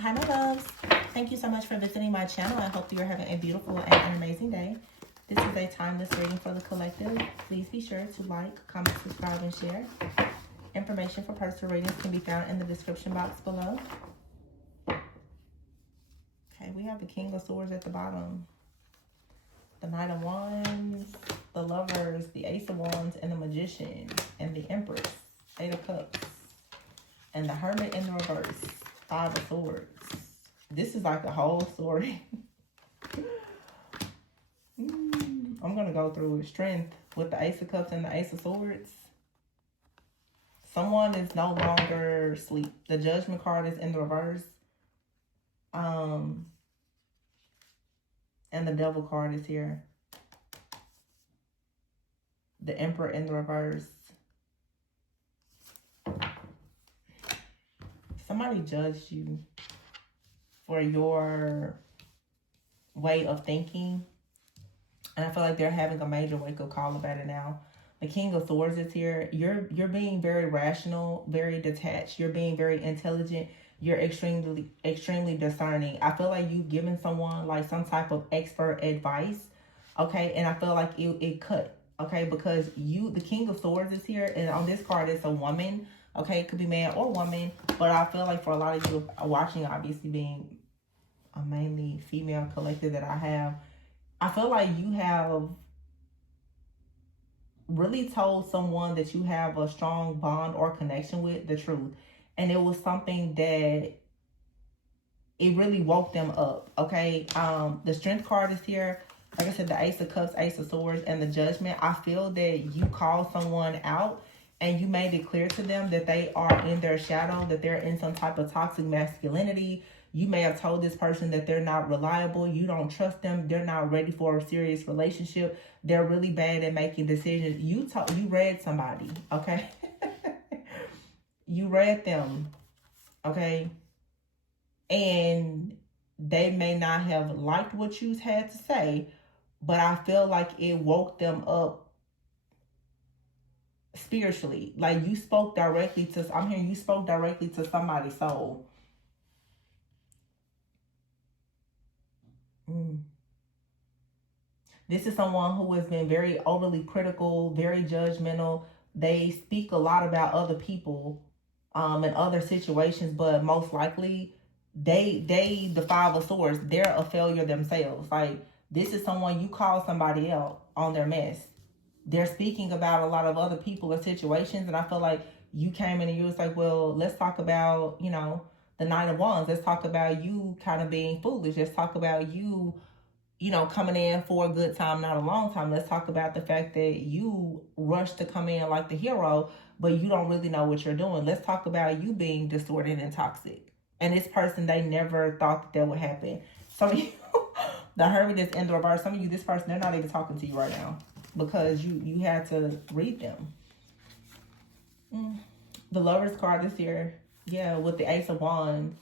Hi, my loves. Thank you so much for visiting my channel. I hope you are having a beautiful and an amazing day. This is a timeless reading for the collective. Please be sure to like, comment, subscribe, and share. Information for personal readings can be found in the description box below. Okay, we have the King of Swords at the bottom, the Knight of Wands, the Lovers, the Ace of Wands, and the Magician, and the Empress, Eight of Cups, and the Hermit in the reverse, Five of Swords. This is like the whole story. I'm going to go through strength with the Ace of Cups and the Ace of Swords. Someone is no longer asleep. The Judgment card is in the reverse. And the Devil card is here. The Emperor in the reverse. Somebody judged you for your way of thinking. And I feel like they're having a major wake-up call about it now. The King of Swords is here. You're being very rational, very detached. You're being very intelligent. You're extremely discerning. I feel like you've given someone like some type of expert advice. Okay, and I feel like it cut. Okay, because the King of Swords is here, and on this card it's a woman. Okay, it could be man or woman, but I feel like for a lot of you watching, obviously being a mainly female collective that I have, I feel like you have really told someone that you have a strong bond or connection with the truth. And it was something that it really woke them up. Okay. The Strength card is here. Like I said, the Ace of Cups, Ace of Swords, and the Judgment. I feel that you called someone out and you made it clear to them that they are in their shadow, that they're in some type of toxic masculinity. You may have told this person that they're not reliable. You don't trust them. They're not ready for a serious relationship. They're really bad at making decisions. You read somebody, okay? You read them, okay? And they may not have liked what you had to say, but I feel like it woke them up spiritually. Like you spoke directly to, I'm hearing you spoke directly to somebody's soul. This is someone who has been very overly critical, very judgmental. They speak a lot about other people in other situations, but most likely the Five of Swords, they're a failure themselves. Like this is someone you call somebody out on their mess. They're speaking about a lot of other people or situations, and I feel like you came in and you was like, well, let's talk about, the Nine of Wands. Let's talk about you kind of being foolish. Let's talk about you coming in for a good time, not a long time. Let's talk about the fact that you rush to come in like the hero, but you don't really know what you're doing. Let's talk about you being distorted and toxic. And this person, they never thought that would happen. Some of you, the Hermit is in the reverse. Some of you, this person, they're not even talking to you right now because you had to read them. The Lover's card is here. Yeah, with the Ace of Wands.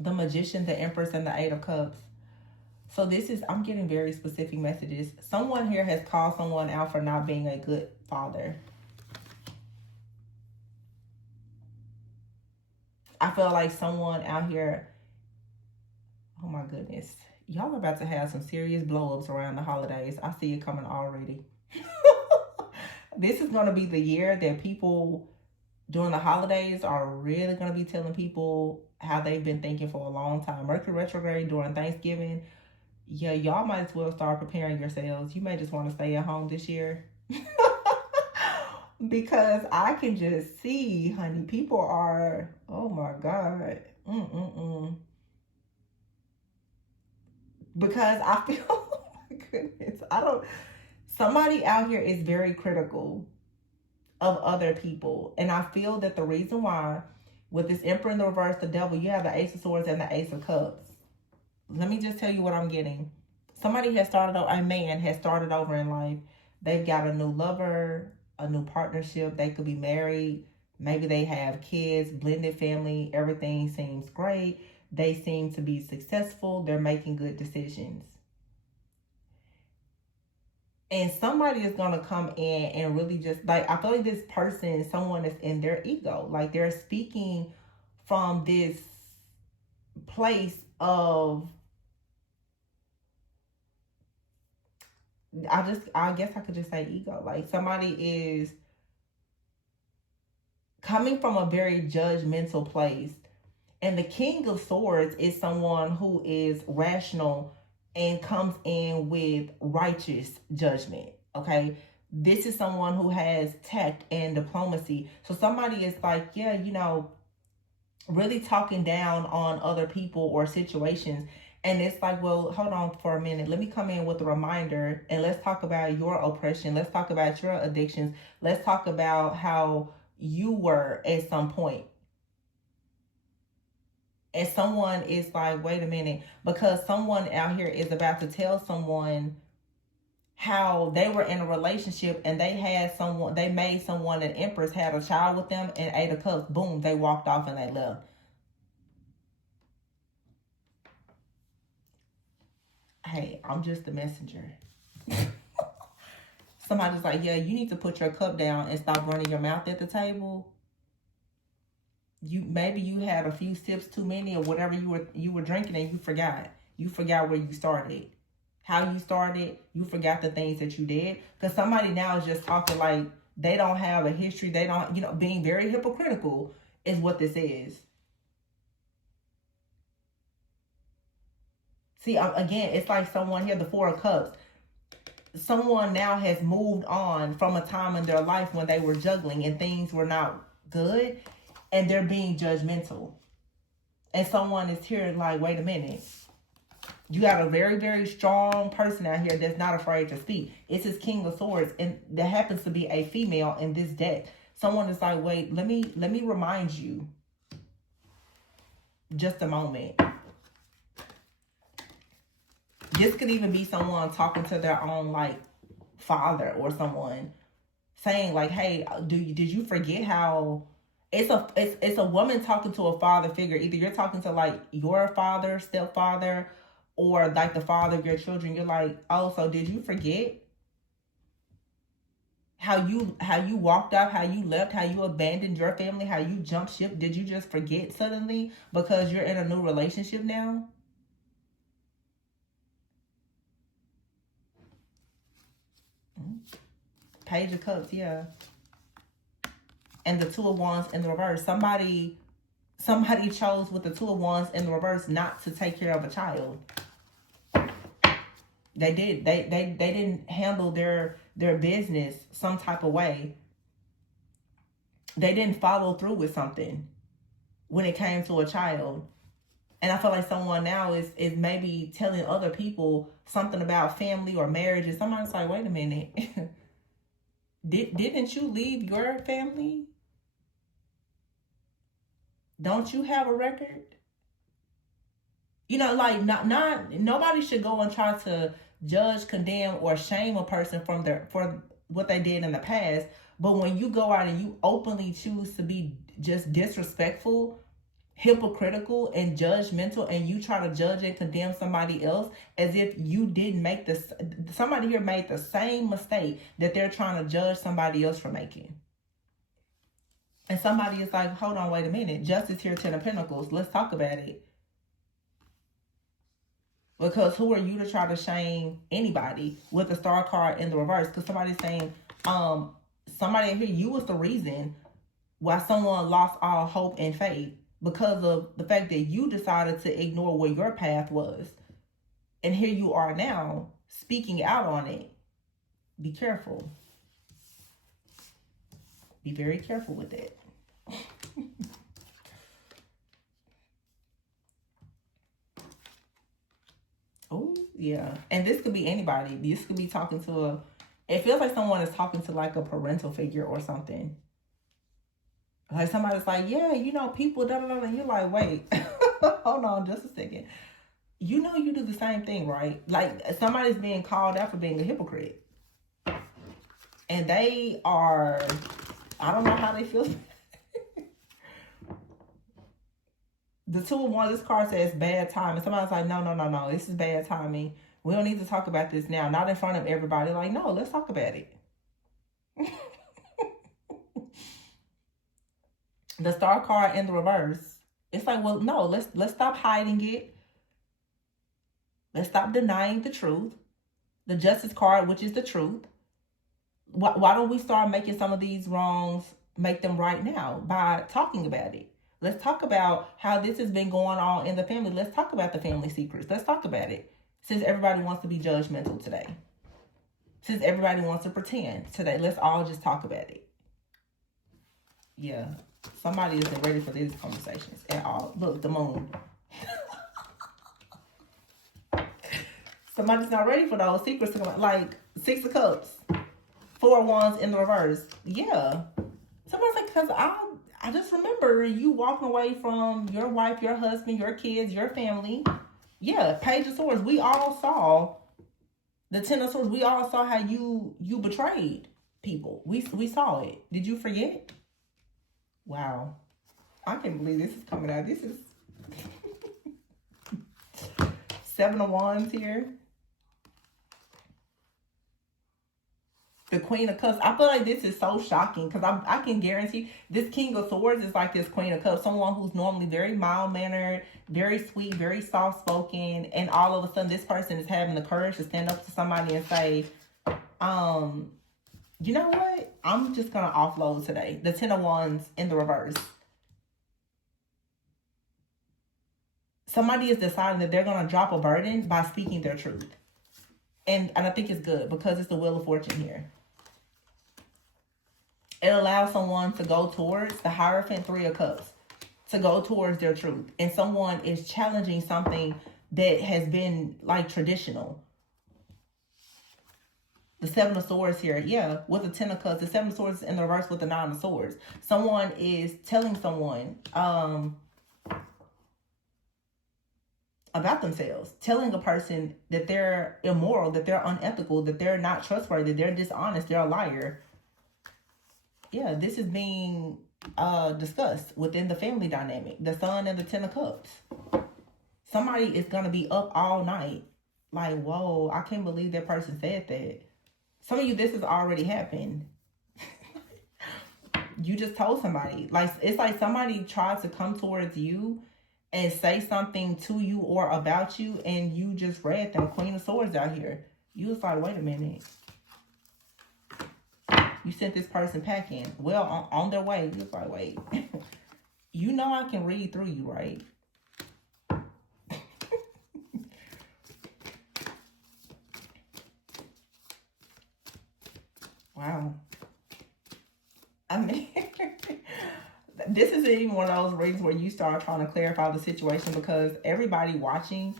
The Magician, the Empress, and the Eight of Cups. So this is, I'm getting very specific messages. Someone here has called someone out for not being a good father. I feel like someone out here, oh my goodness. Y'all are about to have some serious blow-ups around the holidays. I see it coming already. This is going to be the year that people during the holidays are really going to be telling people how they've been thinking for a long time. Mercury retrograde during Thanksgiving. Yeah, y'all might as well start preparing yourselves. You may just want to stay at home this year. Because I can just see, honey, people are, oh my God. Because I feel, oh my goodness, somebody out here is very critical of other people. And I feel that the reason why, with this Emperor in the reverse, the Devil, you have the Ace of Swords and the Ace of Cups. Let me just tell you what I'm getting. Somebody has started, a man has started over in life. They've got a new lover, a new partnership. They could be married. Maybe they have kids, blended family. Everything seems great. They seem to be successful. They're making good decisions. And somebody is going to come in and really just, like, I feel like someone is in their ego. Like, they're speaking from this place of, I guess I could just say ego. Like somebody is coming from a very judgmental place. And the King of Swords is someone who is rational and comes in with righteous judgment. Okay. This is someone who has tact and diplomacy. So somebody is like, yeah, you know, really talking down on other people or situations. And it's like, well, hold on for a minute. Let me come in with a reminder and let's talk about your oppression. Let's talk about your addictions. Let's talk about how you were at some point. And someone is like, wait a minute, because someone out here is about to tell someone how they were in a relationship and they made someone an empress, had a child with them, and 8 of Cups, boom, they walked off and they left. Hey, I'm just the messenger. Somebody's like, yeah, you need to put your cup down and stop running your mouth at the table. Maybe you had a few sips too many or whatever you were drinking and you forgot where you started, how you started. You forgot the things that you did, because somebody now is just talking like they don't have a history. They don't, you know, being very hypocritical is what this is. See, again, it's like someone here, the 4 of Cups. Someone now has moved on from a time in their life when they were juggling and things were not good, and they're being judgmental. And someone is here like, wait a minute. You got a very, very strong person out here that's not afraid to speak. It's his King of Swords, and there happens to be a female in this deck. Someone is like, wait, let me remind you. Just a moment. This could even be someone talking to their own like father or someone, saying like, hey, did you forget how it's a woman talking to a father figure. Either you're talking to like your father, stepfather, or like the father of your children. You're like, oh, so did you forget how you walked off, how you left, how you abandoned your family, how you jumped ship? Did you just forget suddenly because you're in a new relationship now? Page of Cups, yeah. And the 2 of Wands in the reverse. Somebody chose with the 2 of Wands in the reverse not to take care of a child. They did. They didn't handle their business some type of way. They didn't follow through with something when it came to a child. And I feel like someone now is maybe telling other people something about family or marriage, and somebody's like, wait a minute. Didn't you leave your family? Don't you have a record? You know, like nobody should go and try to judge, condemn, or shame a person for what they did in the past. But when you go out and you openly choose to be just disrespectful, hypocritical, and judgmental, and you try to judge and condemn somebody else as if you didn't make this, somebody here made the same mistake that they're trying to judge somebody else for making. And somebody is like, hold on, wait a minute. Justice here, 10 of Pentacles. Let's talk about it. Because who are you to try to shame anybody with the Star card in the reverse? Because somebody's saying, somebody in here, you was the reason why someone lost all hope and faith, because of the fact that you decided to ignore what your path was. And here you are now speaking out on it. Be careful. Be very careful with it. Oh, yeah. And this could be anybody. This could be talking to it feels like someone is talking to like a parental figure or something. Like somebody's like, yeah, you know, people, da da da. And you're like, wait, hold on just a second. You know, you do the same thing, right? Like somebody's being called out for being a hypocrite. And they are, I don't know how they feel. The 2 of Wands, this card says bad timing. Somebody's like, no, this is bad timing. We don't need to talk about this now. Not in front of everybody. Like, no, let's talk about it. The Star card in the reverse It's like, well, no, let's stop hiding it. Let's stop denying the truth. The justice card, which is the truth. Why don't we start making some of these wrongs, make them right now by talking about it? Let's talk about how this has been going on in the family. Let's talk about the family secrets. Let's talk about it. Since everybody wants to be judgmental today. Since everybody wants to pretend today, let's all just talk about it. Yeah. Somebody isn't ready for these conversations at all. Look, the moon. Somebody's not ready for those secrets to come out. Like, 6 of Cups. 4 of Wands in the reverse. Yeah. Somebody's like, because I just remember you walking away from your wife, your husband, your kids, your family. Yeah, Page of Swords. We all saw the 10 of Swords. We all saw how you betrayed people. We saw it. Did you forget? Wow. I can't believe this is coming out. This is 7 of Wands here. The Queen of Cups. I feel like this is so shocking because I can guarantee this King of Swords is like this Queen of Cups. Someone who's normally very mild-mannered, very sweet, very soft-spoken, and all of a sudden this person is having the courage to stand up to somebody and say, you know what? I'm just going to offload today. The 10 of Wands in the reverse. Somebody is deciding that they're going to drop a burden by speaking their truth. And I think it's good because it's the Wheel of Fortune here. It allows someone to go towards the Hierophant, 3 of Cups, to go towards their truth. And someone is challenging something that has been like traditional. The 7 of Swords here, yeah, with the 10 of Cups. The 7 of Swords in the reverse with the 9 of Swords. Someone is telling someone about themselves, telling a person that they're immoral, that they're unethical, that they're not trustworthy, they're dishonest, they're a liar. Yeah, this is being discussed within the family dynamic. The Sun and the 10 of Cups. Somebody is going to be up all night. Like, whoa, I can't believe that person said that. Some of you, this has already happened. You just told somebody. Like, it's like somebody tried to come towards you and say something to you or about you, and you just read them. Queen of Swords out here. You was like, wait a minute. You sent this person packing. Well, on their way. You was like, wait. You know I can read through you, right? Wow. I mean... This isn't even one of those readings where you start trying to clarify the situation, because everybody watching,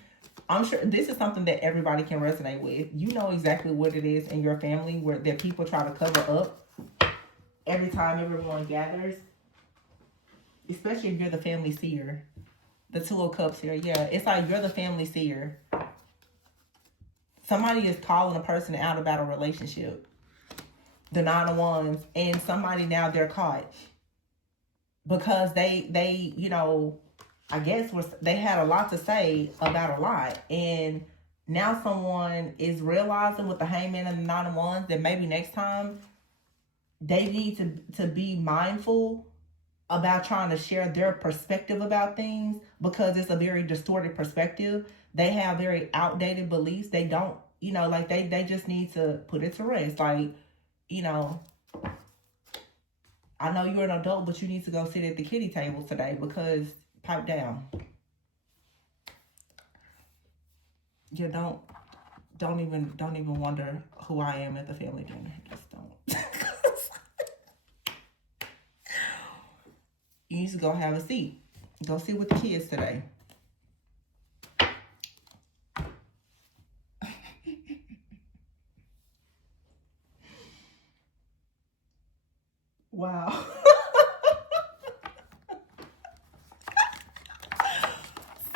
I'm sure this is something that everybody can resonate with. You know exactly what it is in your family where that people try to cover up every time everyone gathers, especially if you're the family seer. The 2 of Cups here, yeah, it's like you're the family seer. Somebody is calling a person out about a relationship. The 9 of Wands, and somebody now they're caught. Because they, you know, I guess they had a lot to say about a lot. And now someone is realizing with the Hangman and the 9 of Wands that maybe next time they need to be mindful about trying to share their perspective about things, because it's a very distorted perspective. They have very outdated beliefs. They don't, you know, like they just need to put it to rest. Like, you know, I know you're an adult, but you need to go sit at the kiddie table today, because pipe down. Yeah, don't even wonder who I am at the family dinner. Just don't. You need to go have a seat. Go sit with the kids today. Wow.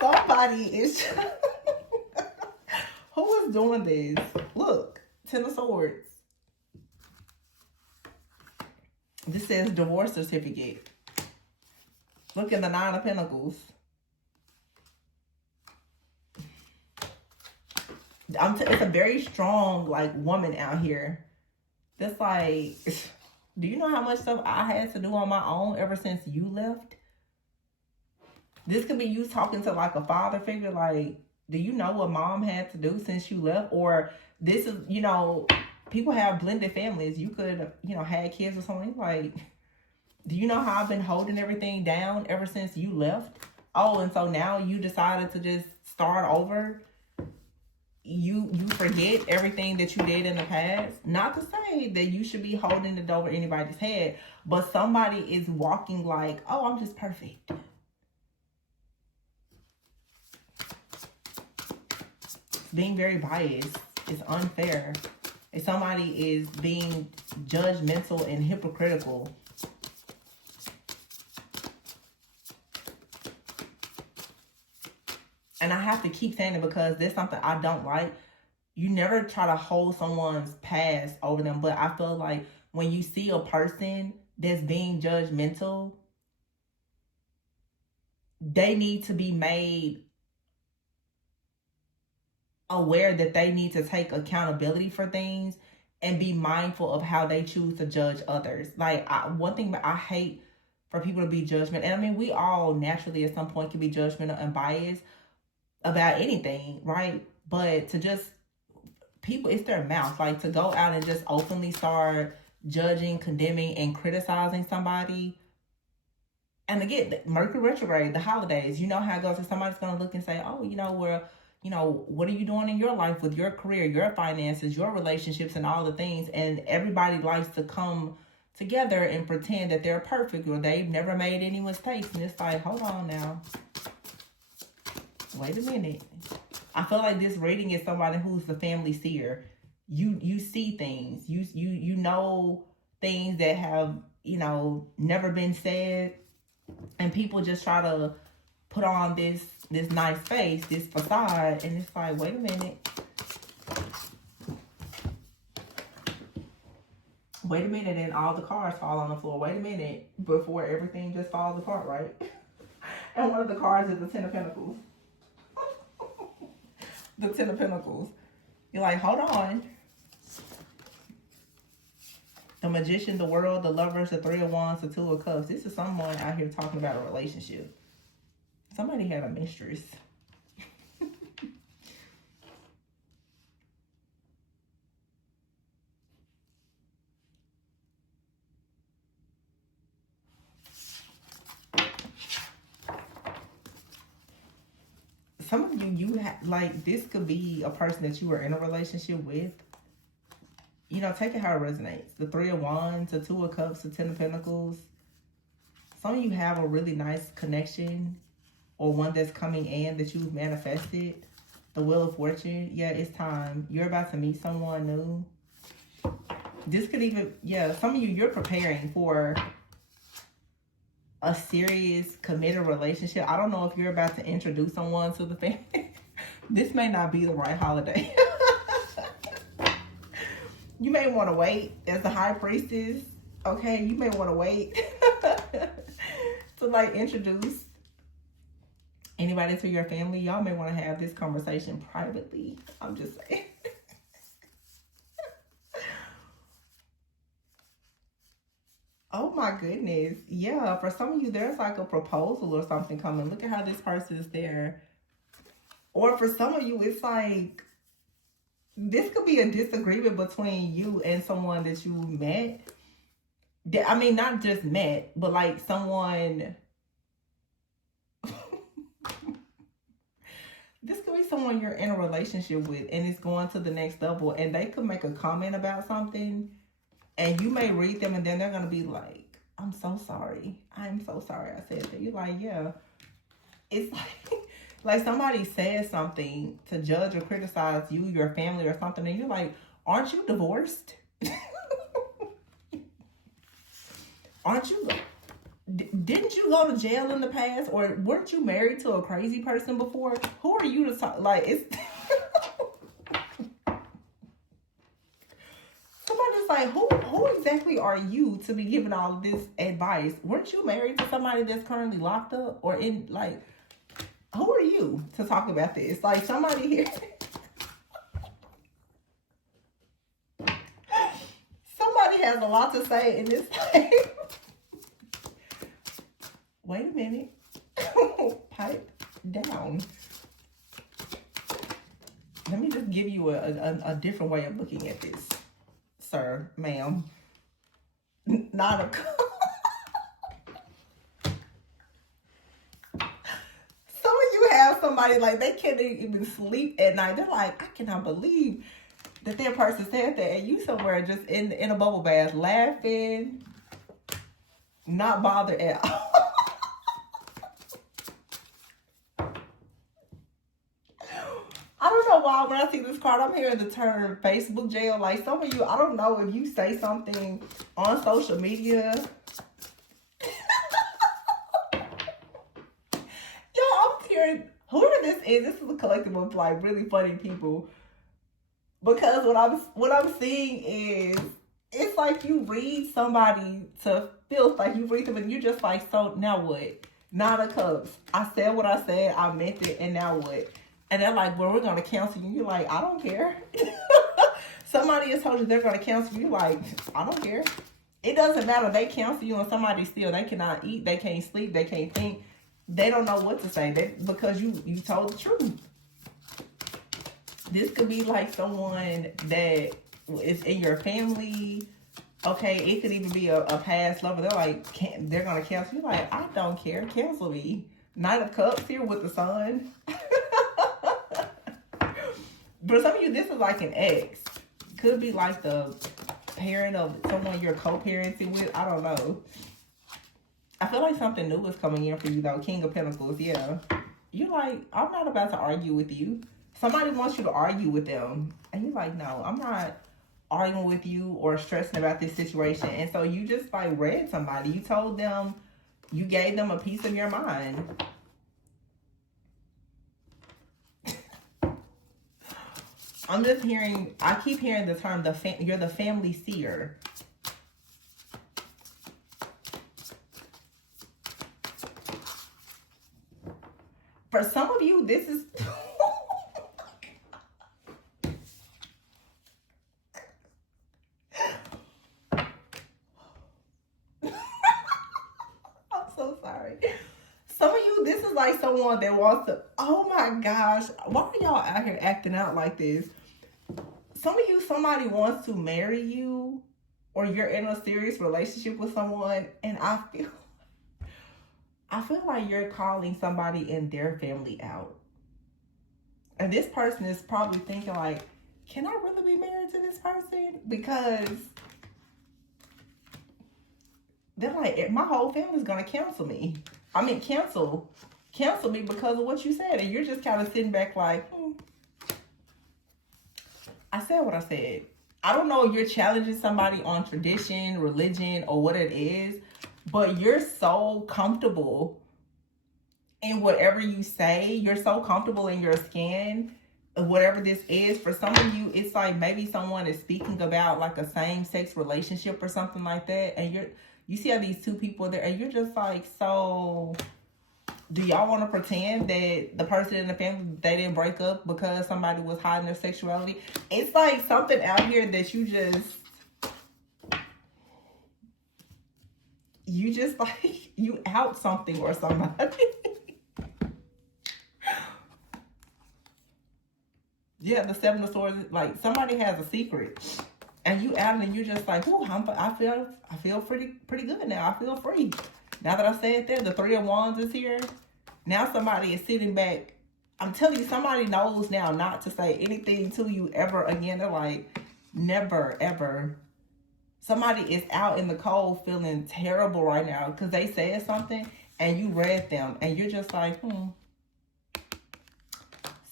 Somebody is... Who is doing this? Look, 10 of Swords. This says divorce certificate. Look at the 9 of Pentacles. It's a very strong, like, woman out here. That's like... Do you know how much stuff I had to do on my own ever since you left? This could be you talking to like a father figure, like, do you know what mom had to do since you left? Or this is, you know, people have blended families. You could, you know, had kids or something. Like, do you know how I've been holding everything down ever since you left? Oh, and so now you decided to just start over. You forget everything that you did in the past. Not to say that you should be holding it over anybody's head, but somebody is walking like, oh, I'm just perfect. Being very biased is unfair. If somebody is being judgmental and hypocritical, and I have to keep saying it because there's something I don't like. You never try to hold someone's past over them, but I feel like when you see a person that's being judgmental, they need to be made aware that they need to take accountability for things and be mindful of how they choose to judge others. Like, one thing I hate for people to be judgmental, and I mean, we all naturally at some point can be judgmental and biased about anything, right? But to just, people, it's their mouth. Like, to go out and just openly start judging, condemning, and criticizing somebody. And again, Mercury retrograde, the holidays, you know how it goes. If somebody's going to look and say, oh, you know, what are you doing in your life with your career, your finances, your relationships, and all the things? And everybody likes to come together and pretend that they're perfect or they've never made any mistakes. And it's like, hold on now. Wait a minute. I feel like this reading is somebody who's the family seer. You see things. You know things that have, you know, never been said. And people just try to put on this nice face, this facade, and it's like, wait a minute. Wait a minute, and all the cards fall on the floor. Wait a minute, before everything just falls apart, right? And one of the cards is the Ten of Pentacles. The Ten of Pentacles. You're like, hold on. The Magician, the World, the Lovers, the Three of Wands, the Two of Cups. This is someone out here talking about a relationship. Somebody had a mistress. Some of you have, like, this could be a person that you were in a relationship with. You know, take it how it resonates. The Three of Wands, the Two of Cups, the Ten of Pentacles. Some of you have a really nice connection or one that's coming in that you've manifested. The Wheel of Fortune. Yeah, it's time. You're about to meet someone new. This could even, yeah, some of you, you're preparing for a serious, committed relationship. I don't know if you're about to introduce someone to the family. This may not be the right holiday. You may want to wait as the High Priestess. Okay, you may want to wait to like introduce anybody to your family. Y'all may want to have this conversation privately. I'm just saying. Oh my goodness. Yeah, for some of you, there's like a proposal or something coming. Look at how this person is there. Or for some of you, it's like, this could be a disagreement between you and someone that you met. I mean, not just met, but like someone. This could be someone you're in a relationship with and it's going to the next level. And they could make a comment about something. And you may read them and then they're going to be like, I'm so sorry. I'm so sorry I said that. You're like, yeah. It's like somebody says something to judge or criticize you, your family or something. And you're like, aren't you divorced? Aren't you? Didn't you go to jail in the past? Or weren't you married to a crazy person before? Who are you to talk? Like, it's... Like, who exactly are you to be giving all of this advice? Weren't you married to somebody that's currently locked up? Or in, like, who are you to talk about this? Like, somebody here. Somebody has a lot to say in this thing. Wait a minute. pipe down. Let me just give you a different way of looking at this, sir, ma'am. Not a... Some of you have somebody like they can't even sleep at night. They're like, I cannot believe that person said that, and you somewhere just in a bubble bath laughing, not bothered at all. I don't know why when I see this card, I'm hearing the term Facebook jail. Like some of you, I don't know if you say something on social media. Yo, I'm hearing, whoever this is a collective of like really funny people. Because what I'm seeing is, it's like you read somebody to filth, like you read them and you're just like, so now what? 9 of Cups. I said what I said, I meant it, and now what? And they're like, well, we're going to cancel you. You're like, I don't care. Somebody has told you they're going to cancel you. Like, I don't care. It doesn't matter. They cancel you and somebody still, they cannot eat, they can't sleep, they can't think. They don't know what to say because you told the truth. This could be like someone that is in your family. Okay, it could even be a past lover. They're like, they're going to cancel you. Like, I don't care. Cancel me. 9 of Cups here with the sun. But some of you, this is like an ex. Could be like the parent of someone you're co-parenting with. I don't know. I feel like something new is coming in for you though. King of Pentacles, yeah. You're like, I'm not about to argue with you. Somebody wants you to argue with them. And you're like, no, I'm not arguing with you or stressing about this situation. And so you just like read somebody. You told them, you gave them a piece of your mind. I'm just hearing, I keep hearing the term, you're the family seer. For some of you, this is... I'm so sorry. Some of you, this is like someone that wants to... Oh my gosh. Why are y'all out here acting out like this? Some of you, somebody wants to marry you, or you're in a serious relationship with someone, and I feel like you're calling somebody in their family out. And this person is probably thinking like, can I really be married to this person? Because they're like, my whole family's going to cancel me. I mean, cancel me because of what you said. And you're just kind of sitting back like, I said what I said. I don't know if you're challenging somebody on tradition, religion, or what it is, but you're so comfortable in whatever you say. You're so comfortable in your skin, whatever this is. For some of you, it's like maybe someone is speaking about like a same-sex relationship or something like that. And you see how these two people there, and you're just like, so do y'all want to pretend that the person in the family, they didn't break up because somebody was hiding their sexuality? It's like something out here that you just like, you out something or somebody. Yeah, the 7 of Swords, like somebody has a secret and you out and you're just like, ooh, I feel pretty good now. I feel free. Now that I said that, the 3 of Wands is here. Now somebody is sitting back. I'm telling you, somebody knows now not to say anything to you ever again. They're like, never, ever. Somebody is out in the cold feeling terrible right now because they said something and you read them. And you're just like,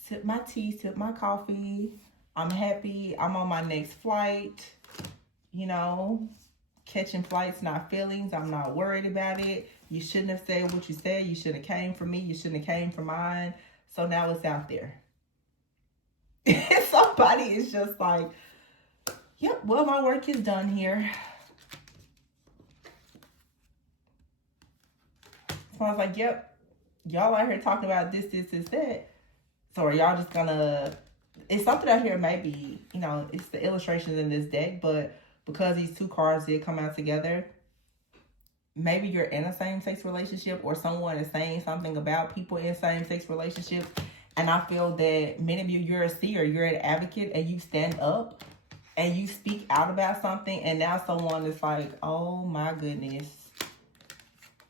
Sip my tea, sip my coffee. I'm happy. I'm on my next flight. You know, catching flights, not feelings. I'm not worried about it. You shouldn't have said what you said. You should have came for me. You shouldn't have came for mine. So now it's out there. Somebody is just like, yep, well, my work is done here. So I was like, yep, y'all out here talking about this, that. So are y'all just gonna, it's something out here maybe, you know, it's the illustrations in this deck, but because these two cards did come out together, maybe you're in a same-sex relationship, or someone is saying something about people in same-sex relationships. And I feel that many of you, you're a seer, you're an advocate, and you stand up and you speak out about something, and now someone is like, oh my goodness,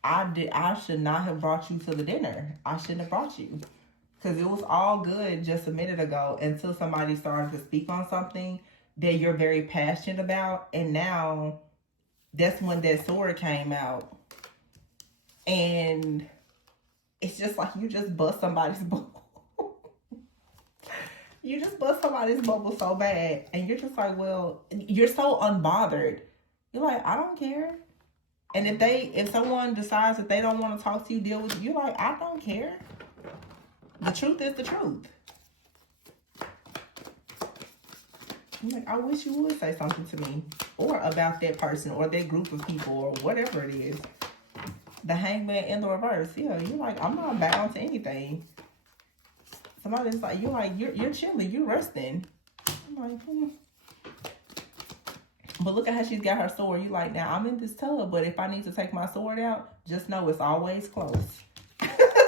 I should not have brought you to the dinner. I shouldn't have brought you. Because it was all good just a minute ago until somebody started to speak on something that you're very passionate about. And now that's when that sword came out. And it's just like you just bust somebody's bubble. You just bust somebody's bubble so bad. And you're just like, well, you're so unbothered. You're like, I don't care. And if someone decides that they don't want to talk to you, deal with you, you're like, I don't care. The truth is the truth. I'm like, I wish you would say something to me, or about that person, or that group of people, or whatever it is. The hangman in the reverse. Yeah, you're like, I'm not bound to anything. Somebody's like, you're chilling, you're resting. I'm like, But look at how she's got her sword. You like, now I'm in this tub, but if I need to take my sword out, just know it's always close.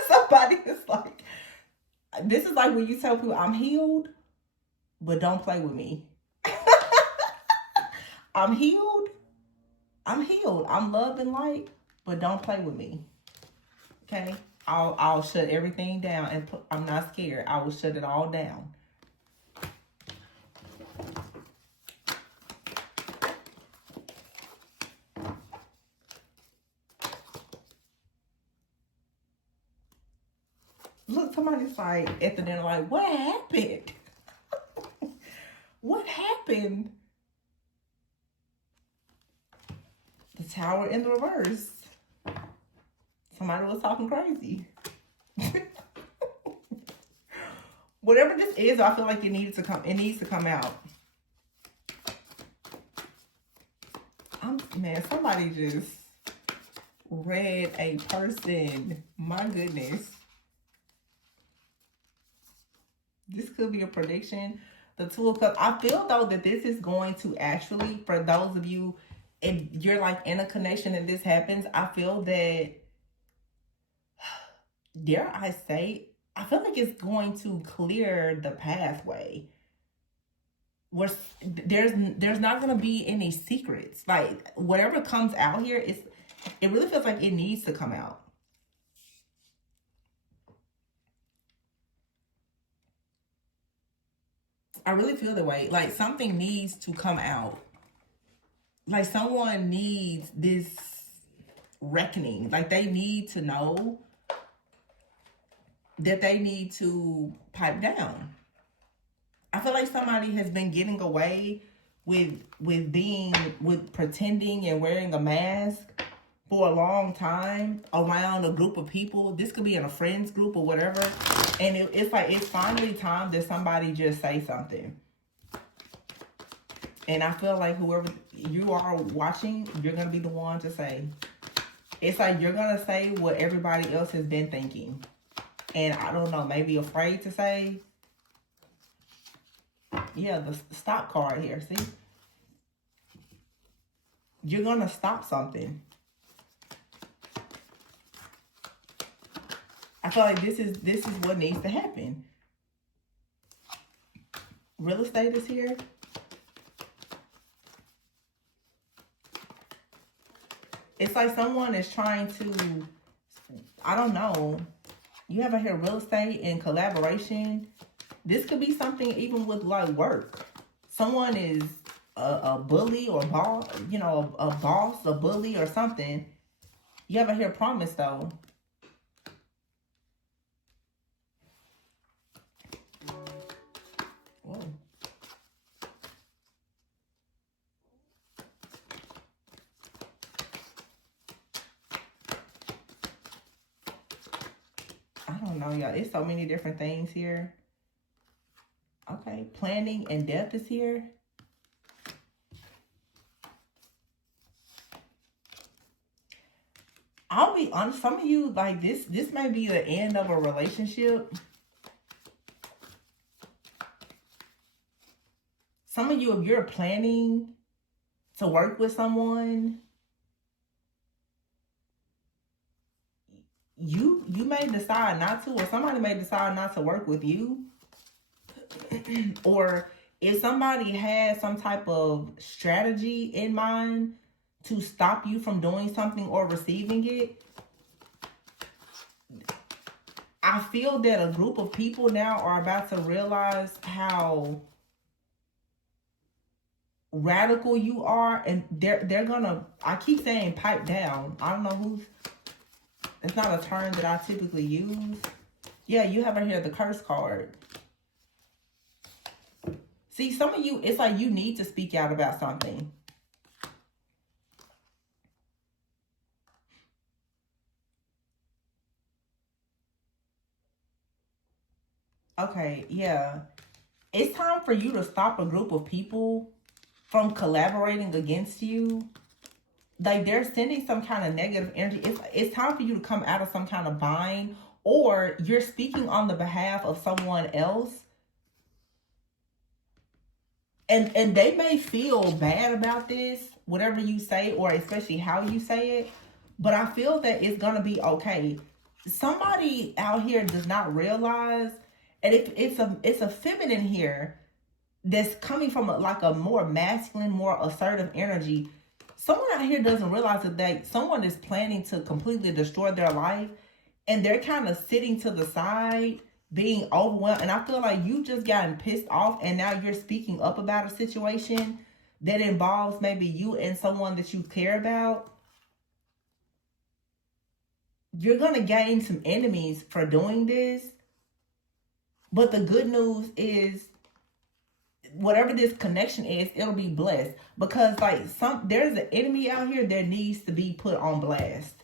Somebody is like, this is like when you tell people, I'm healed, but don't play with me. I'm healed. I'm healed. I'm love and light, but don't play with me. Okay? I'll shut everything down, and I'm not scared. I will shut it all down. Look, somebody's like at the dinner, like, what happened? What happened? The tower in the reverse. Somebody was talking crazy. Whatever this is, I feel like it needs to come. It needs to come out. Man, somebody just read a person. My goodness. This could be a prediction. The Two of Cups. I feel though that this is going to actually, for those of you, if you're like in a connection and this happens, I feel that, dare I say, I feel like it's going to clear the pathway. Where there's not going to be any secrets. Like whatever comes out here, it really feels like it needs to come out. I really feel the way. Like something needs to come out. Like someone needs this reckoning. Like they need to know that they need to pipe down. I feel like somebody has been getting away with pretending and wearing a mask for a long time around a group of people. This could be in a friends group or whatever. And it's like, it's finally time that somebody just say something. And I feel like whoever you are watching, you're going to be the one to say. It's like you're going to say what everybody else has been thinking. And I don't know, maybe afraid to say. Yeah, the stop card here, see? You're going to stop something. I feel like this is what needs to happen. Real estate is here. It's like someone is trying to, I don't know. You have here real estate and collaboration. This could be something even with like work. Someone is a bully or boss, you know, a boss, a bully or something. You have here promise though. Whoa. I don't know, y'all. It's so many different things here. Okay, planning and death is here. I'll be honest, some of you, like this may be the end of a relationship. Some of you, if you're planning to work with someone, you may decide not to, or somebody may decide not to work with you. Or if somebody has some type of strategy in mind to stop you from doing something or receiving it, I feel that a group of people now are about to realize how radical you are, and they're gonna, I keep saying pipe down. I don't know who's, it's not a term that I typically use. Yeah, you have right here the curse card. See, some of you, it's like you need to speak out about something. Okay, yeah. It's time for you to stop a group of people from collaborating against you. Like, they're sending some kind of negative energy. It's time for you to come out of some kind of bind, or you're speaking on the behalf of someone else. And they may feel bad about this, whatever you say, or especially how you say it. But I feel that it's gonna be okay. Somebody out here does not realize, and if it's a feminine here that's coming from like a more masculine, more assertive energy. Someone out here doesn't realize that someone is planning to completely destroy their life, and they're kind of sitting to the side, being overwhelmed. And I feel like you've just gotten pissed off, and now you're speaking up about a situation that involves maybe you and someone that you care about. You're going to gain some enemies for doing this. But the good news is, whatever this connection is, it'll be blessed. Because like there's an enemy out here that needs to be put on blast.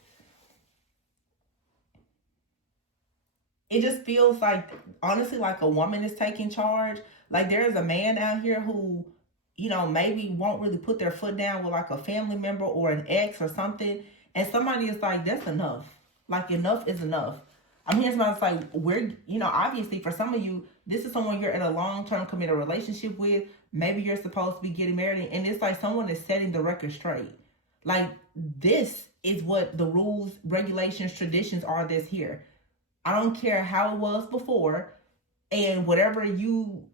It just feels like, honestly, like a woman is taking charge. Like there's a man out here who, maybe won't really put their foot down with like a family member or an ex or something. And somebody is like, that's enough. Like, enough is enough. I'm hearing somebody's like, obviously for some of you, this is someone you're in a long-term committed relationship with. Maybe you're supposed to be getting married, and it's like someone is setting the record straight. Like, this is what the rules, regulations, traditions are this here. I don't care how it was before, and whatever you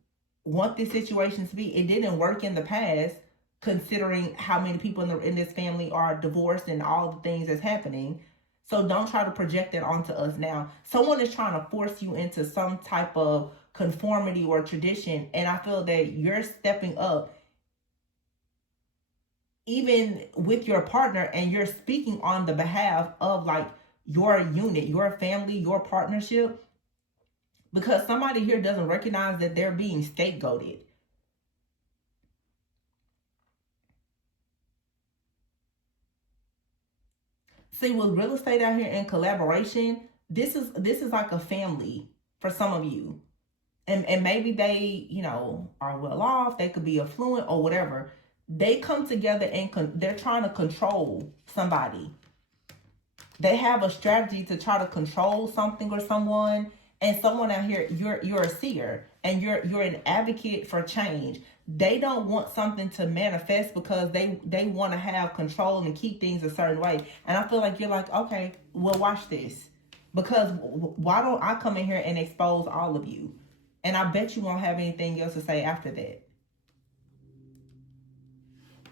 want this situation to be, it didn't work in the past, considering how many people in this family are divorced and all the things that's happening. So don't try to project that onto us now. Someone is trying to force you into some type of conformity or tradition. And I feel that you're stepping up, even with your partner, and you're speaking on the behalf of like your unit, your family, your partnership. Because somebody here doesn't recognize that they're being scapegoated. See, with real estate out here in collaboration, this is like a family for some of you. And maybe they, are well off. They could be affluent or whatever. They come together and they're trying to control somebody. They have a strategy to try to control something or someone. And someone out here, you're a seer, and you're an advocate for change. They don't want something to manifest because they want to have control and keep things a certain way. And I feel like you're like, okay, well, watch this. Because why don't I come in here and expose all of you? And I bet you won't have anything else to say after that.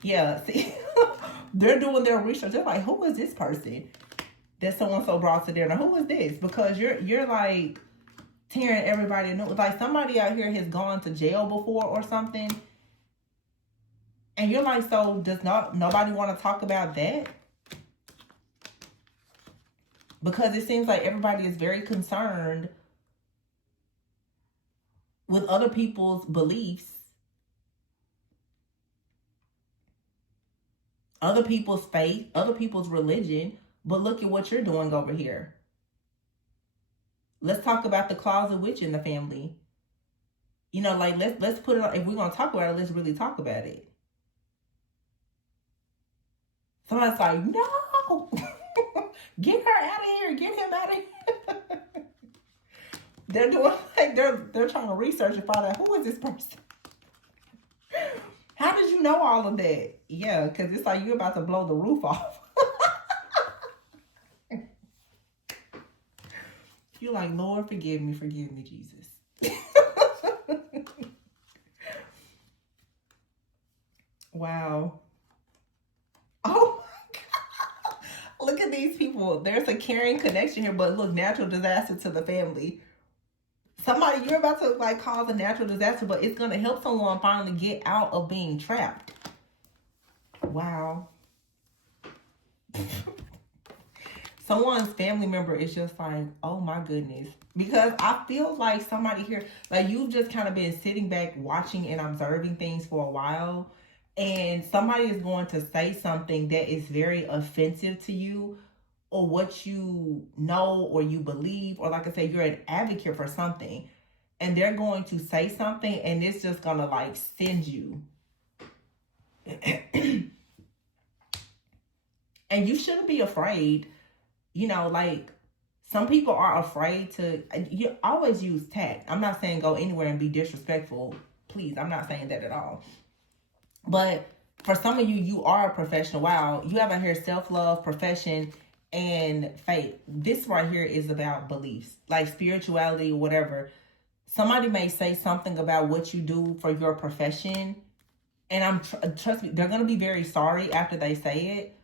Yeah, see, they're doing their research. They're like, who is this person that so-and-so brought to dinner? Who is this? Because you're like tearing everybody new. Like somebody out here has gone to jail before or something. And you're like, so does nobody want to talk about that? Because it seems like everybody is very concerned with other people's beliefs, other people's faith, other people's religion. But look at what you're doing over here. Let's talk about the closet witch in the family. Like let's put it on. If we're gonna talk about it, let's really talk about it. Somebody's like, no, get her out of here, get him out of here. They're doing like they're trying to research and find out who is this person. How did you know all of that? Yeah, because it's like you're about to blow the roof off. You're like, Lord, forgive me, Jesus. Wow. Oh my God. Look at these people. There's a caring connection here, but look, natural disaster to the family. Somebody, you're about to like cause a natural disaster, but it's gonna help someone finally get out of being trapped. Wow. Someone's family member is just like, oh my goodness. Because I feel like somebody here, like you've just kind of been sitting back watching and observing things for a while. And somebody is going to say something that is very offensive to you, or what you know or you believe, or like I said, you're an advocate for something. And they're going to say something and it's just going to like send you. And you shouldn't be afraid. You know, like some people are afraid to, you always use tact. I'm not saying go anywhere and be disrespectful. Please, I'm not saying that at all. But for some of you, you are a professional. Wow, you have out here self-love, profession, and faith. This right here is about beliefs, like spirituality or whatever. Somebody may say something about what you do for your profession, and trust me, they're going to be very sorry after they say it,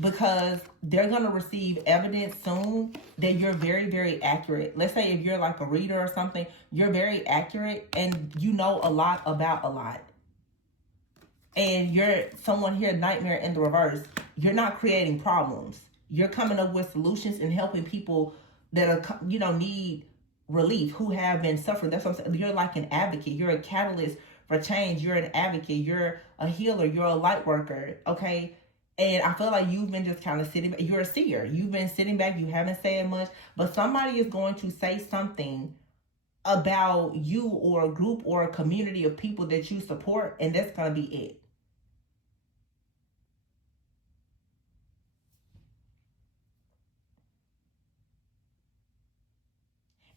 because they're going to receive evidence soon that you're very, very accurate. Let's say if you're like a reader or something, you're very accurate and you know a lot about a lot. And you're someone here, nightmare in the reverse. You're not creating problems. You're coming up with solutions and helping people that are, you know, need relief, who have been suffering. That's what I'm saying. You're like an advocate. You're a catalyst for change. You're an advocate. You're a healer. You're a light worker. Okay. And I feel like you've been just kind of sitting back. You're a seer. You've been sitting back. You haven't said much. But somebody is going to say something about you or a group or a community of people that you support. And that's going to be it.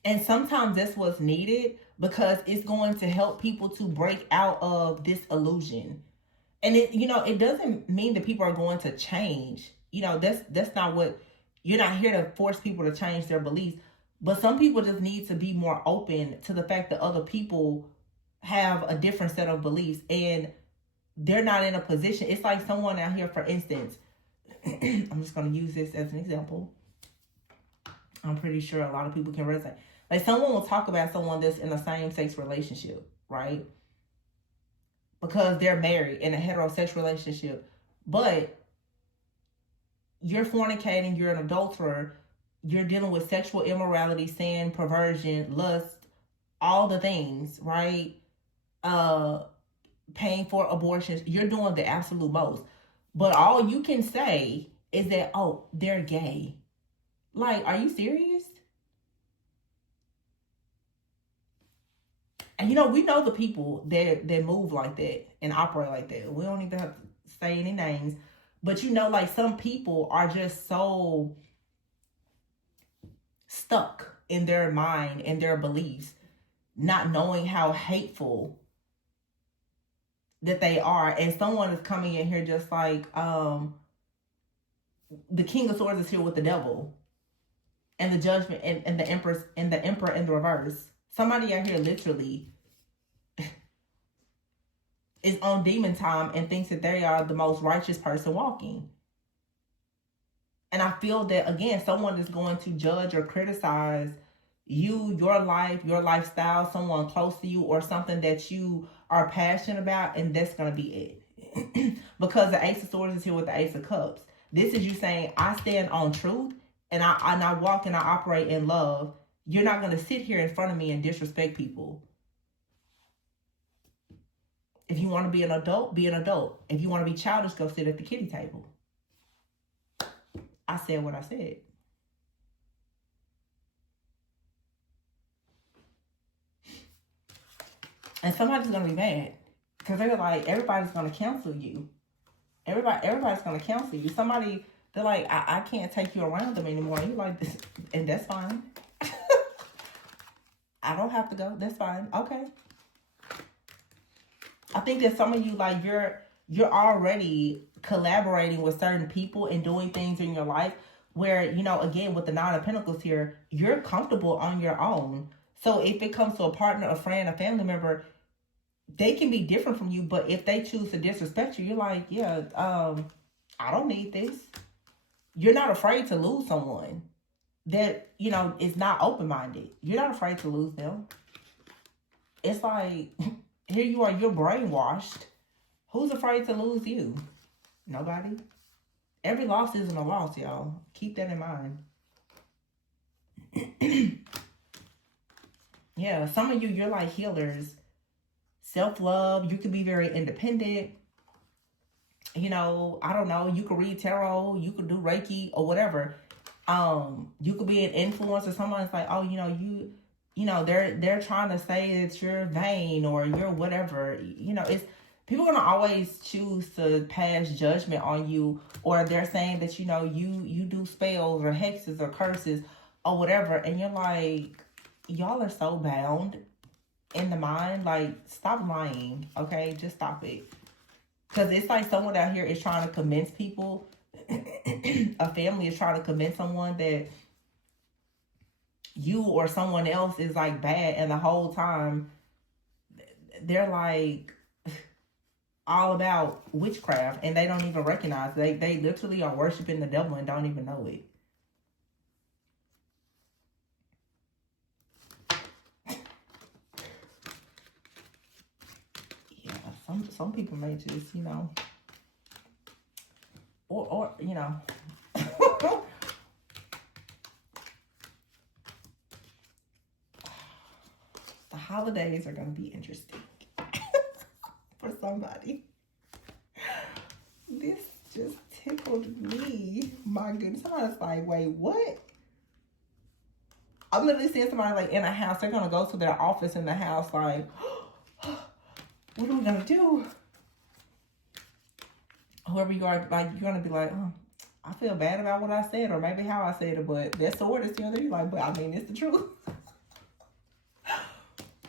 And sometimes that's what's needed, because it's going to help people to break out of this illusion. And it, you know, it doesn't mean that people are going to change. You know, that's not what, you're not here to force people to change their beliefs. But some people just need to be more open to the fact that other people have a different set of beliefs and they're not in a position. It's like someone out here, for instance, I'm just going to use this as an example. I'm pretty sure a lot of people can resonate. Like someone will talk about someone that's in a same-sex relationship, right? Because they're married in a heterosexual relationship. But you're fornicating, you're an adulterer, you're dealing with sexual immorality, sin, perversion, lust, all the things, right? Paying for abortions. You're doing the absolute most. But all you can say is that, oh, they're gay. Like, are you serious? And you know, we know the people that move like that and operate like that. We don't even have to say any names. But you know, like some people are just so stuck in their mind and their beliefs, not knowing how hateful that they are. And someone is coming in here just like, the King of Swords is here with the devil. And the judgment and the empress and the emperor in the reverse. Somebody out here literally is on demon time and thinks that they are the most righteous person walking. And I feel that, again, someone is going to judge or criticize you, your life, your lifestyle, someone close to you, or something that you are passionate about, and that's going to be it. Because the Ace of Swords is here with the Ace of Cups. This is you saying, I stand on truth, and I walk and I operate in love. You're not going to sit here in front of me and disrespect people. If you want to be an adult, be an adult. If you want to be childish, go sit at the kiddie table. I said what I said. And somebody's going to be mad. Because they're like, everybody's going to cancel you. Everybody's going to cancel you. Somebody, they're like, I can't take you around them anymore. And you're like, this, and that's fine. I don't have to go. That's fine. Okay. I think that some of you, like, you're already collaborating with certain people and doing things in your life where, you know, again, with the Nine of Pentacles here, you're comfortable on your own. So if it comes to a partner, a friend, a family member, they can be different from you, but if they choose to disrespect you, you're like, yeah, I don't need this. You're not afraid to lose someone that, you know, is not open-minded. You're not afraid to lose them. It's like, here you are, you're brainwashed. Who's afraid to lose you? Nobody. Every loss isn't a loss, y'all. Keep that in mind. Yeah, some of you, you're like healers. Self-love. You can be very independent. You know, I don't know. You could read tarot. You could do Reiki or whatever. You could be an influencer. Someone's like, oh, you know, they're trying to say that you're vain or you're whatever. You know, it's people are gonna always choose to pass judgment on you, or they're saying that, you know, you do spells or hexes or curses or whatever, and you're like, y'all are so bound in the mind. Like, stop lying, okay? Just stop it. Because it's like someone out here is trying to convince people, a family is trying to convince someone that you or someone else is like bad, and the whole time they're like all about witchcraft, and they don't even recognize they literally are worshiping the devil and don't even know it. Yeah, some people may just, you know, or you know. The holidays are going to be interesting for somebody. This just tickled me. My goodness. Somebody's like, wait, what? I'm literally seeing somebody like in a house. They're going to go to their office in the house like, what are we going to do? Whoever you are, like, you're going to be like, oh, I feel bad about what I said, or maybe how I said it, but that sword is still there. You're like, but I mean, it's the truth.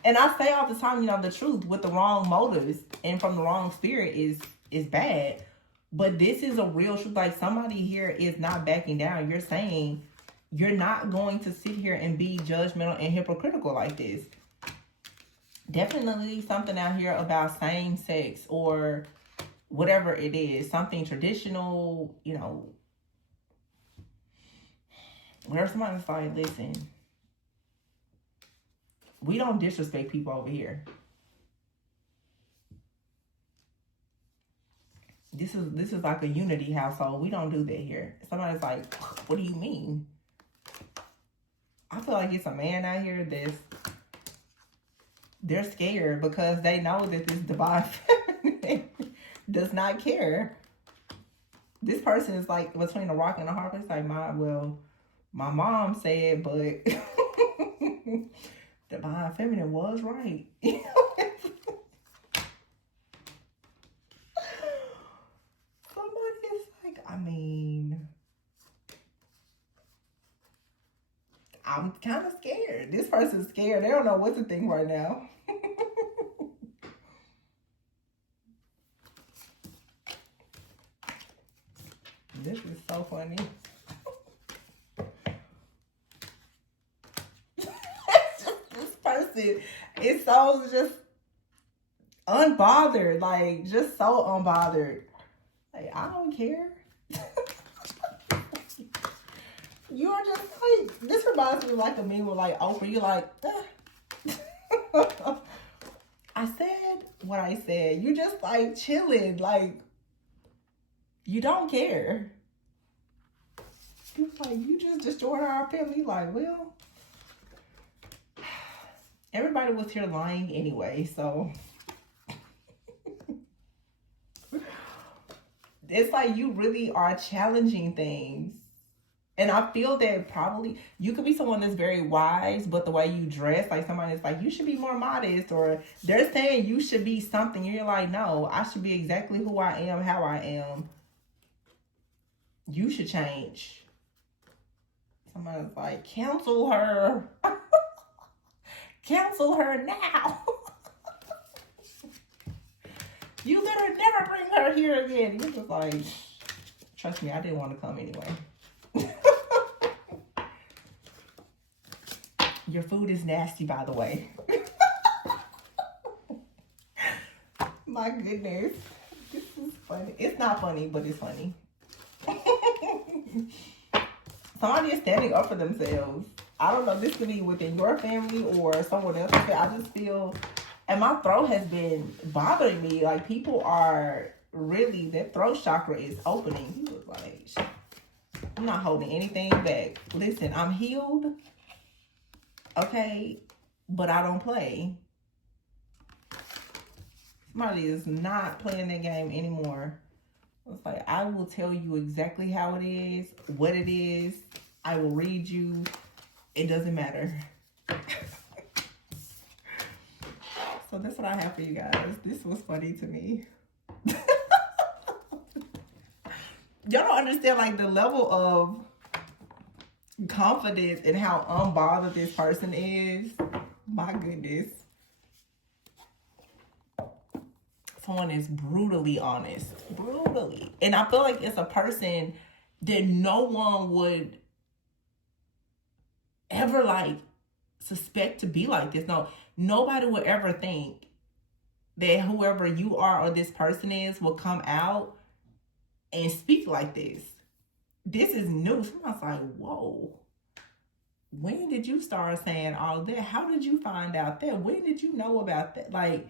And I say all the time, you know, the truth with the wrong motives and from the wrong spirit is bad. But this is a real truth. Like, somebody here is not backing down. You're saying you're not going to sit here and be judgmental and hypocritical like this. Definitely something out here about same sex or whatever it is. Something traditional, you know. Where somebody's like, listen, we don't disrespect people over here. This is like a unity household. We don't do that here. Somebody's like, what do you mean? I feel like it's a man out here they're scared because they know that this divine feminine does not care. This person is like between a rock and a hard place. Like, my mom said, but divine feminine was right. Somebody is like, I mean, I'm kind of scared. This person's scared. They don't know what to think right now. This is so funny. This person is so just unbothered. Like, just so unbothered. Like, I don't care. You're just like, this reminds me of like a meme with like Oprah. You're like, I said what I said. You're just like chilling. Like, you don't care. You're like, you just destroyed our family. Like, well, everybody was here lying anyway, so. It's like you really are challenging things. And I feel that probably you could be someone that's very wise, but the way you dress, like somebody's like, you should be more modest, or they're saying you should be something. You're like, no, I should be exactly who I am, how I am. You should change. Somebody's like, cancel her. Cancel her now. You better never bring her here again. You're just like, trust me, I didn't want to come anyway. Your food is nasty, by the way. My goodness. This is funny. It's not funny, but it's funny. Somebody is standing up for themselves. I don't know, this could be within your family or someone else. I just feel, and my throat has been bothering me. Like, people are really, their throat chakra is opening. He was like, I'm not holding anything back. Listen, I'm healed. Okay, but I don't play. Somebody is not playing that game anymore. It's like, I will tell you exactly how it is, what it is. I will read you. It doesn't matter. So that's what I have for you guys. This was funny to me. Y'all don't understand, like, the level of confidence and how unbothered this person is. My goodness. Someone is brutally honest. Brutally. And I feel like it's a person that no one would ever, like, suspect to be like this. No, nobody would ever think that whoever you are or this person is will come out and speak like this. This is new. Someone's like, whoa. When did you start saying all that? How did you find out that? When did you know about that? Like,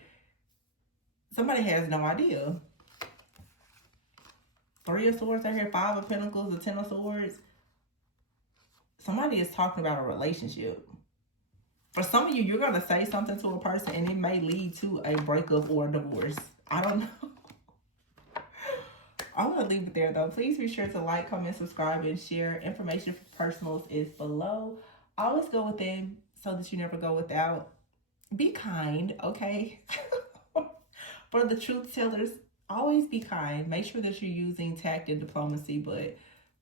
somebody has no idea. 3 of Swords right here, 5 of Pentacles, the 10 of Swords. Somebody is talking about a relationship. For some of you, you're going to say something to a person and it may lead to a breakup or a divorce. I don't know. I'm going to leave it there, though. Please be sure to like, comment, subscribe, and share. Information for personals is below. Always go within so that you never go without. Be kind, okay? For the truth tellers, always be kind. Make sure that you're using tact and diplomacy, but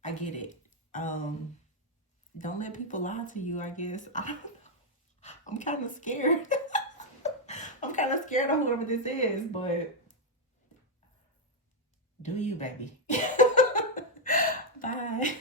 I get it. Don't let people lie to you, I guess. I don't know. I'm kind of scared. I'm kind of scared of whoever this is, but do you, baby. Bye.